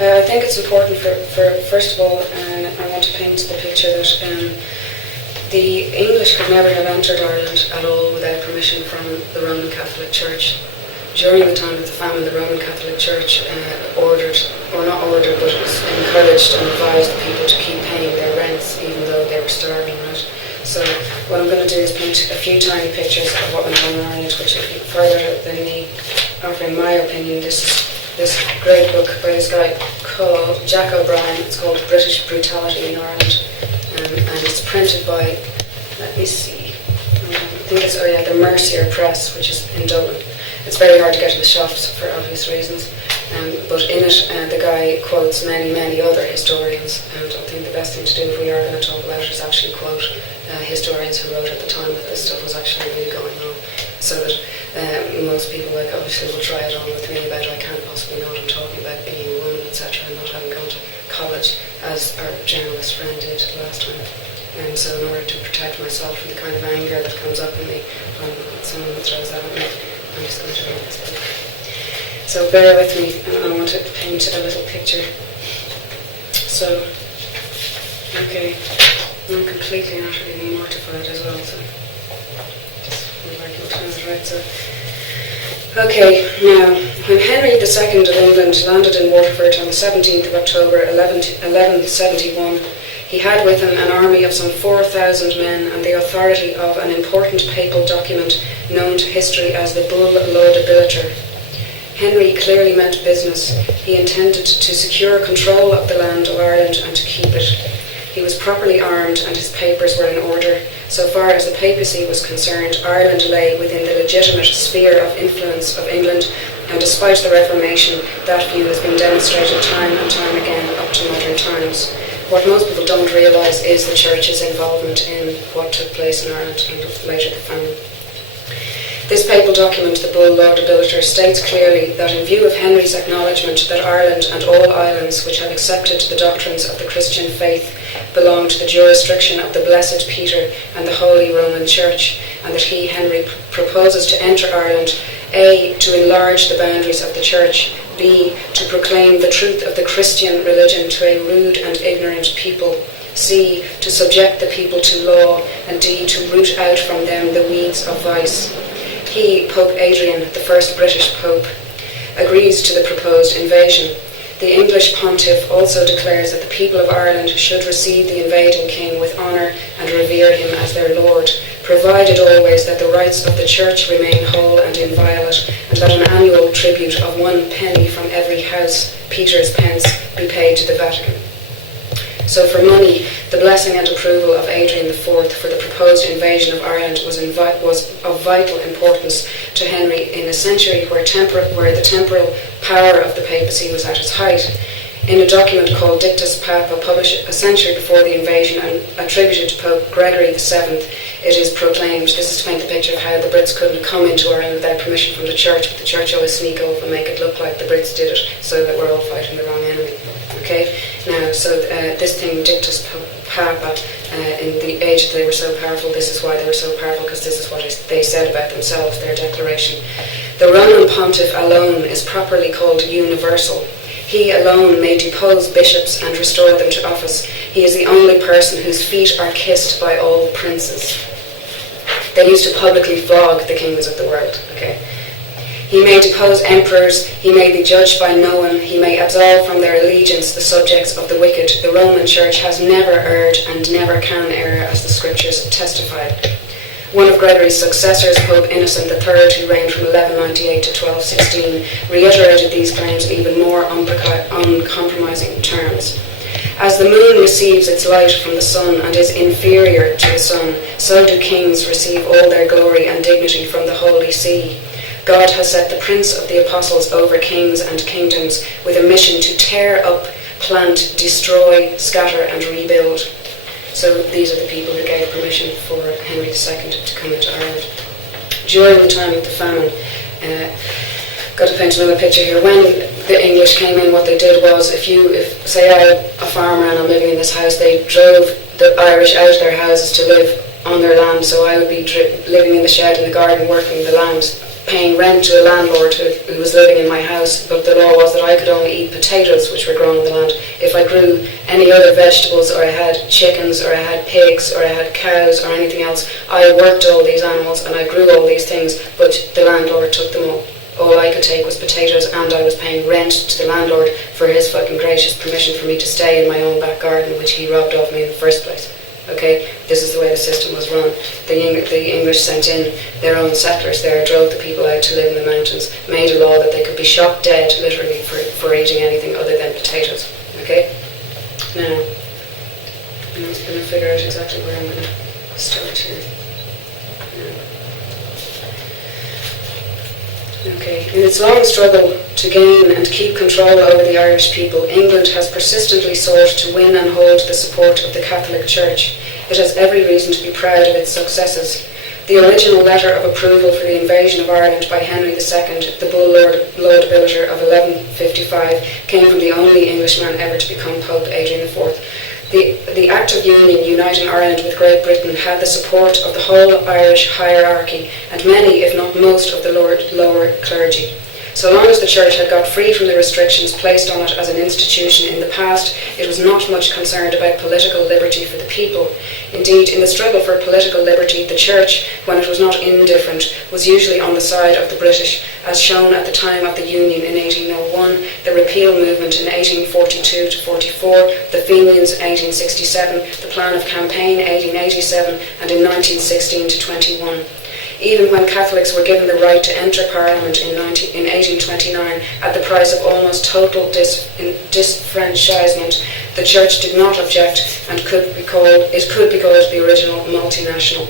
I think it's important for first of all, I want to paint the picture that the English could never have entered Ireland at all without permission from the Roman Catholic Church. During the time of the famine, the Roman Catholic Church encouraged and advised the people to keep paying their rents even though they were starving, right? So what I'm going to do is paint a few tiny pictures of what went on in Ireland, which will be further than me offering my opinion. This great book by this guy called Jack O'Brien. It's called British Brutality in Ireland, and it's printed by, let me see, I think it's the Mercier Press, which is in Dublin. It's very hard to get to the shops for obvious reasons, but in it the guy quotes many other historians, and I think the best thing to do if we are going to talk about it is actually quote historians who wrote at the time that this stuff was actually really going on, so that most people obviously will try it on with me about I can't possibly know what I'm talking about, being a woman, etc., and not having gone to college as our journalist friend did last time. And so in order to protect myself from the kind of anger that comes up in me when someone throws that at me, I'm just going to read this book. So bear with me, and I want to paint a little picture. So, okay, I'm completely and utterly mortified as well, so right, so. Okay, now, when Henry II of England landed in Waterford on the 17th of October 1171, he had with him an army of some 4,000 men and the authority of an important papal document known to history as the Bull Laudabiliter. Henry clearly meant business. He intended to secure control of the land of Ireland and to keep it. He was properly armed and his papers were in order. So far as the papacy was concerned, Ireland lay within the legitimate sphere of influence of England, and despite the Reformation, that view has been demonstrated time and time again up to modern times. What most people don't realise is the Church's involvement in what took place in Ireland and later the famine. This papal document, the Bull Laudabiliter, states clearly that in view of Henry's acknowledgement that Ireland and all islands which have accepted the doctrines of the Christian faith belong to the jurisdiction of the Blessed Peter and the Holy Roman Church, and that he, Henry, proposes to enter Ireland, A, to enlarge the boundaries of the Church, B, to proclaim the truth of the Christian religion to a rude and ignorant people, C, to subject the people to law, and D, to root out from them the weeds of vice. He, Pope Adrian, the first British Pope, agrees to the proposed invasion. The English pontiff also declares that the people of Ireland should receive the invading king with honour and revere him as their lord, provided always that the rights of the Church remain whole and inviolate, and that an annual tribute of 1 penny from every house, Peter's pence, be paid to the Vatican. So for money, the blessing and approval of Adrian IV for the proposed invasion of Ireland was of vital importance to Henry in a century where the temporal power of the papacy was at its height. In a document called Dictus Papa, published a century before the invasion and attributed to Pope Gregory VII, it is proclaimed, this is to paint the picture of how the Brits couldn't come into Ireland without permission from the Church, but the Church always sneak over and make it look like the Brits did it, so that we're all fighting the wrong enemy. Okay, now, so this thing, Dictus Papa, in the age that they were so powerful, this is why they were so powerful, because this is what they said about themselves, their declaration. The Roman Pontiff alone is properly called universal. He alone may depose bishops and restore them to office. He is the only person whose feet are kissed by all princes. They used to publicly flog the kings of the world, okay? He may depose emperors, he may be judged by no one, he may absolve from their allegiance the subjects of the wicked. The Roman Church has never erred and never can err, as the scriptures testify. One of Gregory's successors, Pope Innocent III, who reigned from 1198 to 1216, reiterated these claims in even more uncompromising terms. As the moon receives its light from the sun and is inferior to the sun, so do kings receive all their glory and dignity from the Holy See. God has set the Prince of the Apostles over kings and kingdoms with a mission to tear up, plant, destroy, scatter and rebuild. So these are the people who gave permission for Henry II to come into Ireland. During the time of the famine, got to paint another picture here. When the English came in, what they did was, if say I'm a farmer and I'm living in this house, they drove the Irish out of their houses to live on their land. So I would be living in the shed in the garden, working the land, paying rent to a landlord who was living in my house, but the law was that I could only eat potatoes, which were grown on the land. If I grew any other vegetables, or I had chickens, or I had pigs, or I had cows, or anything else, I worked all these animals and I grew all these things, but the landlord took them all. All I could take was potatoes, and I was paying rent to the landlord for his fucking gracious permission for me to stay in my own back garden, which he robbed off me in the first place. Okay, this is the way the system was run. The English sent in their own settlers there, drove the people out to live in the mountains, made a law that they could be shot dead, literally, for eating anything other than potatoes. Okay? Now, I'm going to figure out exactly where I'm going to start here. Okay. In its long struggle to gain and keep control over the Irish people, England has persistently sought to win and hold the support of the Catholic Church. It has every reason to be proud of its successes. The original letter of approval for the invasion of Ireland by Henry II, the Bull Laudabiliter of 1155, came from the only Englishman ever to become Pope, Adrian IV. The Act of Union uniting Ireland with Great Britain had the support of the whole Irish hierarchy and many, if not most, of the lower clergy. So long as the Church had got free from the restrictions placed on it as an institution in the past, it was not much concerned about political liberty for the people. Indeed, in the struggle for political liberty, the Church, when it was not indifferent, was usually on the side of the British, as shown at the time of the Union in 1801, the repeal movement in 1842-44, the Fenians in 1867, the Plan of Campaign 1887, and in 1916-21. Even when Catholics were given the right to enter Parliament in 1829 at the price of almost total disfranchisement, the Church did not object and could be called the original multinational.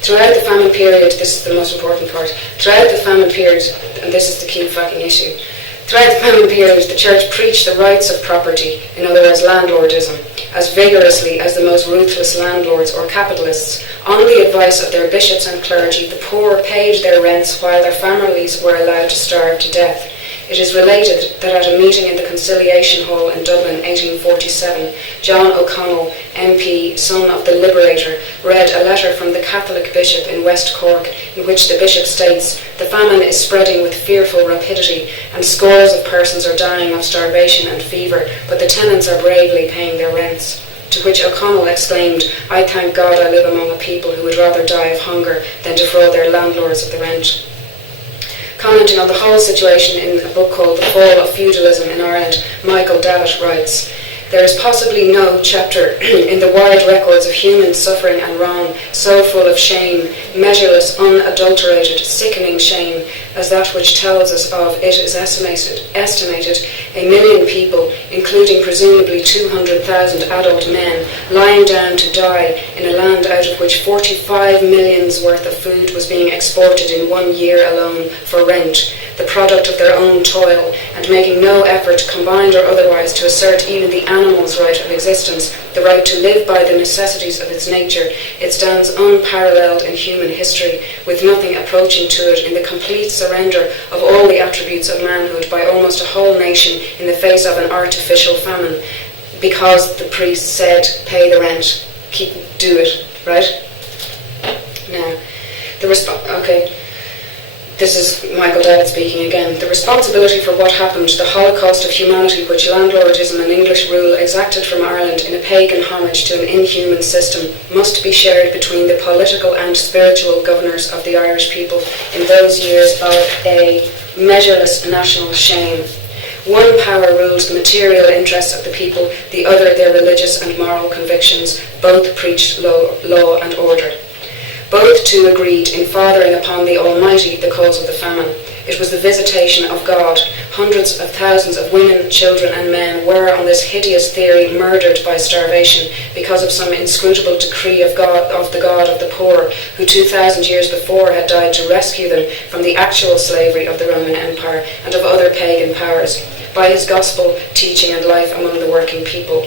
Throughout the famine period, this is the most important part, throughout the famine period, and this is the key fucking issue, throughout the famine period, the Church preached the rights of property, in other words, landlordism, as vigorously as the most ruthless landlords or capitalists. On the advice of their bishops and clergy, the poor paid their rents while their families were allowed to starve to death. It is related that at a meeting in the Conciliation Hall in Dublin, 1847, John O'Connell, MP, son of the Liberator, read a letter from the Catholic bishop in West Cork, in which the bishop states, "The famine is spreading with fearful rapidity, and scores of persons are dying of starvation and fever, but the tenants are bravely paying their rents." To which O'Connell exclaimed, "I thank God I live among a people who would rather die of hunger than defraud their landlords of the rent." Commenting on the whole situation in a book called The Fall of Feudalism in Ireland, Michael Davitt writes, "There is possibly no chapter in the wide records of human suffering and wrong so full of shame, measureless, unadulterated, sickening shame, as that which tells us of, it is estimated 1,000,000 people, including presumably 200,000 adult men, lying down to die in a land out of which 45 millions worth of food was being exported in 1 year alone for rent, the product of their own toil, and making no effort, combined or otherwise, to assert even the animal's right of existence, the right to live by the necessities of its nature. It stands unparalleled in human history, with nothing approaching to it in the complete surrender of all the attributes of manhood by almost a whole nation in the face of an artificial famine, because the priest said, pay the rent, do it, right? Now, this is Michael Davitt speaking again. The responsibility for what happened, the holocaust of humanity which landlordism and English rule exacted from Ireland in a pagan homage to an inhuman system, must be shared between the political and spiritual governors of the Irish people in those years of a measureless national shame. One power ruled the material interests of the people, the other their religious and moral convictions. Both preached law and order. Both two agreed in fathering upon the Almighty the cause of the famine. It was the visitation of God. Hundreds of thousands of women, children and men were, on this hideous theory, murdered by starvation because of some inscrutable decree of the God of the poor, who 2,000 years before had died to rescue them from the actual slavery of the Roman Empire and of other pagan powers, by his gospel, teaching and life among the working people.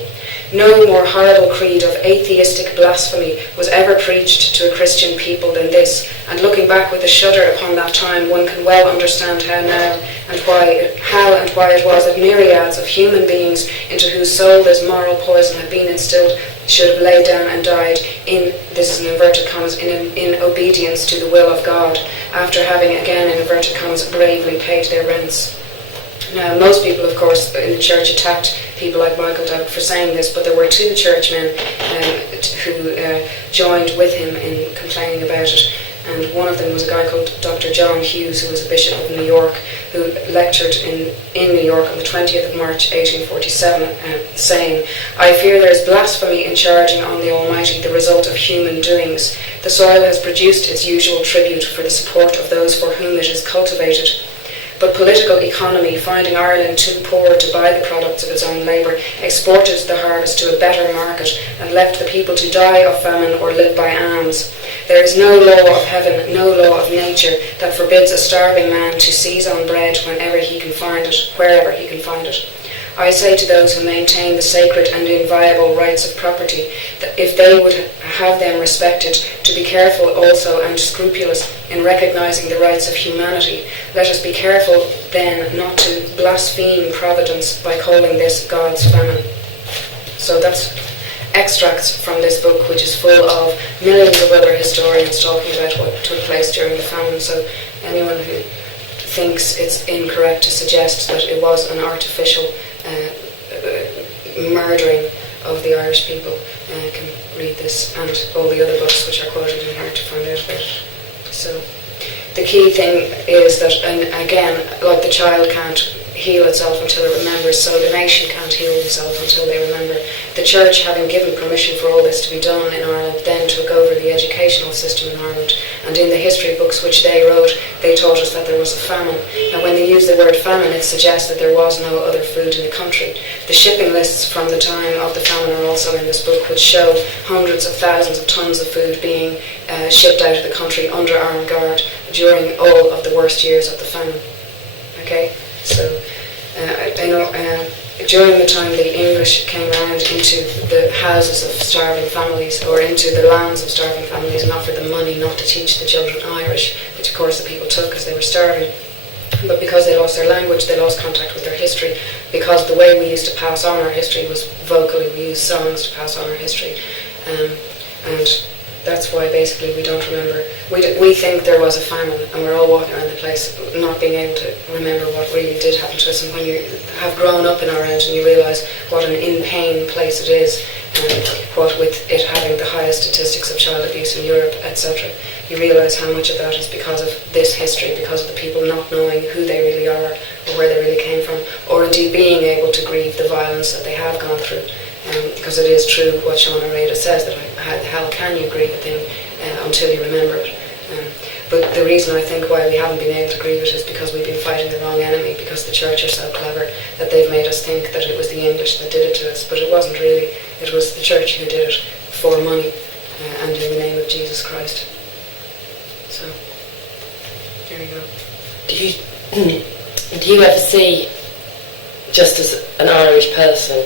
No more horrible creed of atheistic blasphemy was ever preached to a Christian people than this, and looking back with a shudder upon that time, one can well understand how and why it was that myriads of human beings into whose soul this moral poison had been instilled should have laid down and died in, this is in inverted commas, in obedience to the will of God, after having, again in inverted commas, bravely paid their rents. Now, most people, of course, in the church attacked people like Michael Davitt for saying this, but there were two churchmen who joined with him in complaining about it. And one of them was a guy called Dr. John Hughes, who was a bishop of New York, who lectured in New York on the 20th of March 1847, saying, "I fear there is blasphemy in charging on the Almighty the result of human doings. The soil has produced its usual tribute for the support of those for whom it is cultivated. But political economy, finding Ireland too poor to buy the products of its own labour, exported the harvest to a better market and left the people to die of famine or live by alms. There is no law of heaven, no law of nature, that forbids a starving man to seize on bread whenever he can find it, wherever he can find it. I say to those who maintain the sacred and inviolable rights of property, that if they would have them respected, to be careful also and scrupulous in recognising the rights of humanity. Let us be careful then not to blaspheme Providence by calling this God's famine." So that's extracts from this book, which is full of millions of other historians talking about what took place during the famine. So anyone who thinks it's incorrect to suggest that it was an artificial murdering of the Irish people can read this and all the other books which are quoted in here to find out about it. So the key thing is that, and again, like the child can't heal itself until it remembers, so the nation can't heal themselves until they remember. The church, having given permission for all this to be done in Ireland, then took over the educational system in Ireland, and in the history books which they wrote, they taught us that there was a famine. And when they use the word famine, it suggests that there was no other food in the country. The shipping lists from the time of the famine are also in this book, which show hundreds of thousands of tons of food being shipped out of the country under armed guard during all of the worst years of the famine. Okay? So I know during the time the English came around into the houses of starving families or into the lands of starving families and offered them money not to teach the children Irish, which of course the people took because they were starving. But because they lost their language, they lost contact with their history, because the way we used to pass on our history was vocally. We used songs to pass on our history. And that's why basically we don't remember. We think there was a famine, and we're all walking around the place not being able to remember what really did happen to us. And when you have grown up in Ireland and you realise what an in-pain place it is, and what with it having the highest statistics of child abuse in Europe, etc., you realise how much of that is because of this history, because of the people not knowing who they really are or where they really came from, or indeed being able to grieve the violence that they have gone through. Because it is true what Sean O'Reilly says, that how the hell can you grieve a thing until you remember it. But the reason I think why we haven't been able to grieve it is because we've been fighting the wrong enemy, because the church are so clever that they've made us think that it was the English that did it to us, but it wasn't really. It was the church who did it for money and in the name of Jesus Christ. So, there you go. Do you ever see, just as an Irish person,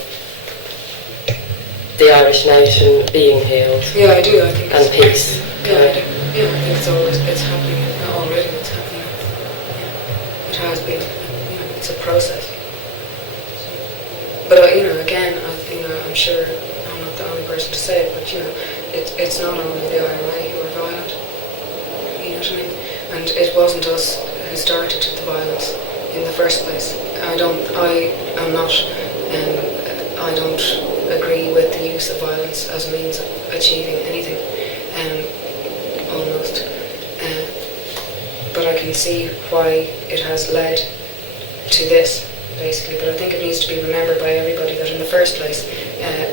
the Irish nation being healed? Yeah, I do. I think and peace. Yeah, I do. Yeah, I think it's happening already. It's happening. Yeah. It has been. It's a process. But again, I'm sure I'm not the only person to say it. But it's not only the IRA who are violent. You know what I mean? And it wasn't us who started the violence in the first place. I don't agree with the use of violence as a means of achieving anything, almost. But I can see why it has led to this, basically. But I think it needs to be remembered by everybody that in the first place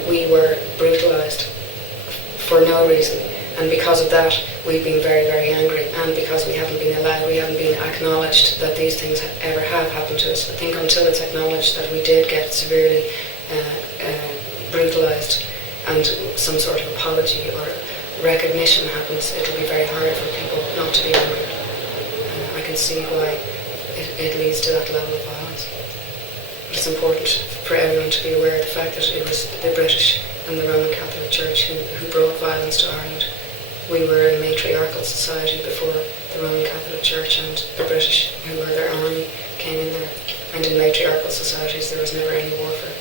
we were brutalised for no reason, and because of that we've been very, very angry, and because we haven't been acknowledged that these things ever have happened to us. I think until it's acknowledged that we did get severely brutalised and some sort of apology or recognition happens, it'll be very hard for people not to be angry. I can see why it leads to that level of violence. But it's important for everyone to be aware of the fact that it was the British and the Roman Catholic Church who brought violence to Ireland. We were a matriarchal society before the Roman Catholic Church and the British, who were their army, came in there. And in matriarchal societies there was never any warfare.